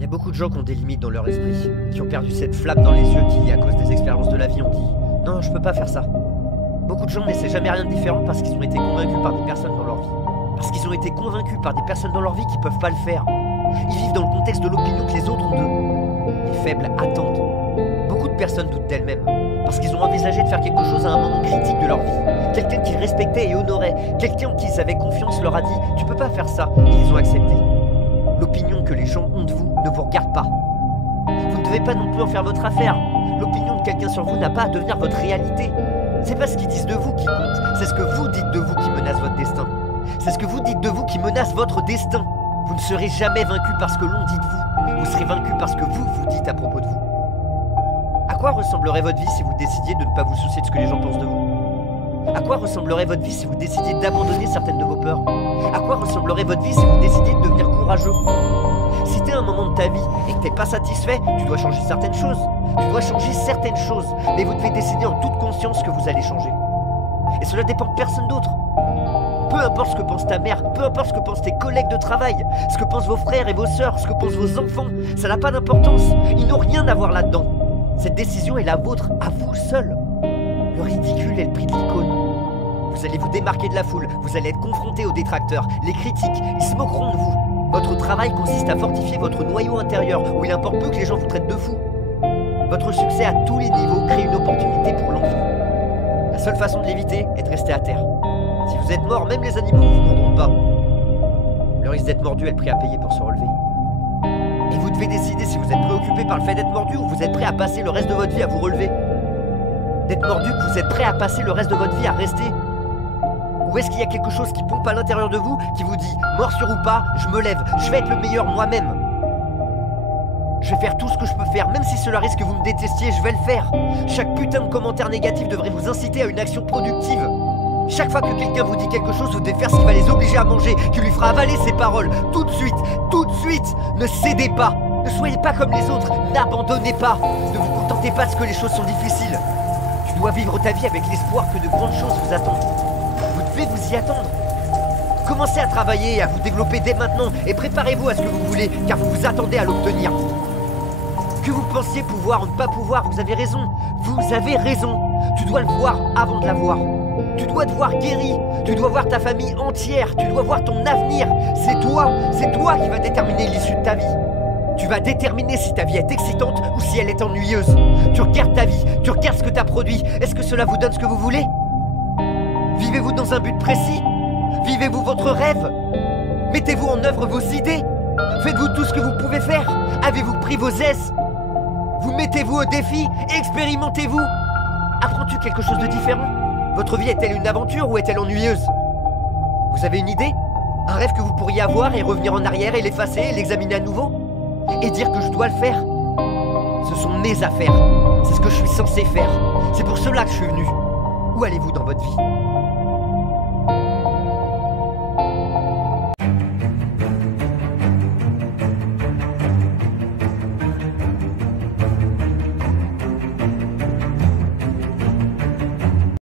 Il y a beaucoup de gens qui ont des limites dans leur esprit, qui ont perdu cette flamme dans les yeux, qui, à cause des expériences de la vie, ont dit « Non, je peux pas faire ça ». Beaucoup de gens n'essaient jamais rien de différent parce qu'ils ont été convaincus par des personnes dans leur vie. Parce qu'ils ont été convaincus par des personnes dans leur vie qui peuvent pas le faire. Ils vivent dans le contexte de l'opinion que les autres ont d'eux. Les faibles attendent. Beaucoup de personnes doutent d'elles-mêmes, parce qu'ils ont envisagé de faire quelque chose à un moment critique de leur vie. Quelqu'un qu'ils respectaient et honoraient, quelqu'un en qui ils avaient confiance leur a dit « Tu peux pas faire ça » et ils ont accepté. L'opinion que les gens ont de vous ne vous regarde pas. Vous ne devez pas non plus en faire votre affaire. L'opinion de quelqu'un sur vous n'a pas à devenir votre réalité. C'est pas ce qu'ils disent de vous qui compte, c'est ce que vous dites de vous qui menace votre destin. C'est ce que vous dites de vous qui menace votre destin. Vous ne serez jamais vaincu par ce que l'on dit de vous. Vous serez vaincu par ce que vous vous dites à propos de vous. À quoi ressemblerait votre vie si vous décidiez de ne pas vous soucier de ce que les gens pensent de vous? À quoi ressemblerait votre vie si vous décidiez d'abandonner certaines de vos peurs? À quoi ressemblerait votre vie si vous décidiez de devenir courageux? Si t'es à un moment de ta vie et que t'es pas satisfait, tu dois changer certaines choses. Tu dois changer certaines choses, mais vous devez décider en toute conscience que vous allez changer. Et cela dépend de personne d'autre. Peu importe ce que pense ta mère, peu importe ce que pensent tes collègues de travail, ce que pensent vos frères et vos sœurs, ce que pensent vos enfants, ça n'a pas d'importance. Ils n'ont rien à voir là-dedans. Cette décision est la vôtre, à vous seul. Le ridicule est le prix de l'icône. Vous allez vous démarquer de la foule, vous allez être confronté aux détracteurs, les critiques, ils se moqueront de vous. Votre travail consiste à fortifier votre noyau intérieur, où il importe peu que les gens vous traitent de fou. Votre succès à tous les niveaux crée une opportunité pour l'envie. La seule façon de l'éviter est de rester à terre. Si vous êtes mort, même les animaux ne vous mordront pas. Le risque d'être mordu est le prix à payer pour se relever. Et vous devez décider si vous êtes préoccupé par le fait d'être mordu ou vous êtes prêt à passer le reste de votre vie à vous relever. D'être mordu, vous êtes prêt à passer le reste de votre vie à rester. Ou est-ce qu'il y a quelque chose qui pompe à l'intérieur de vous qui vous dit « Morsure ou pas, je me lève, je vais être le meilleur moi-même ». Je vais faire tout ce que je peux faire, même si cela risque que vous me détestiez, je vais le faire. Chaque putain de commentaire négatif devrait vous inciter à une action productive. Chaque fois que quelqu'un vous dit quelque chose, vous devez faire ce qui va les obliger à manger, qui lui fera avaler ses paroles. Tout de suite, ne cédez pas. Ne soyez pas comme les autres, n'abandonnez pas. Ne vous contentez pas de ce que les choses sont difficiles. Tu dois vivre ta vie avec l'espoir que de grandes choses vous attendent. Vous devez vous y attendre. Commencez à travailler et à vous développer dès maintenant et préparez-vous à ce que vous voulez, car vous vous attendez à l'obtenir. Que vous pensiez pouvoir ou ne pas pouvoir, vous avez raison. Vous avez raison. Tu dois le voir avant de l'avoir. Tu dois te voir guéri. Tu dois voir ta famille entière. Tu dois voir ton avenir. C'est toi qui vas déterminer l'issue de ta vie. Tu vas déterminer si ta vie est excitante ou si elle est ennuyeuse. Tu regardes ta vie, tu regardes ce que tu as produit. Est-ce que cela vous donne ce que vous voulez? Vivez-vous dans un but précis? Vivez-vous votre rêve? Mettez-vous en œuvre vos idées? Faites-vous tout ce que vous pouvez faire? Avez-vous pris vos aises? Vous mettez-vous au défi? Expérimentez-vous? Apprends-tu quelque chose de différent? Votre vie est-elle une aventure ou est-elle ennuyeuse? Vous avez une idée? Un rêve que vous pourriez avoir et revenir en arrière et l'effacer et l'examiner à nouveau? Et dire que je dois le faire? Ce sont mes affaires. C'est ce que je suis censé faire. C'est pour cela que je suis venu. Où allez-vous dans votre vie?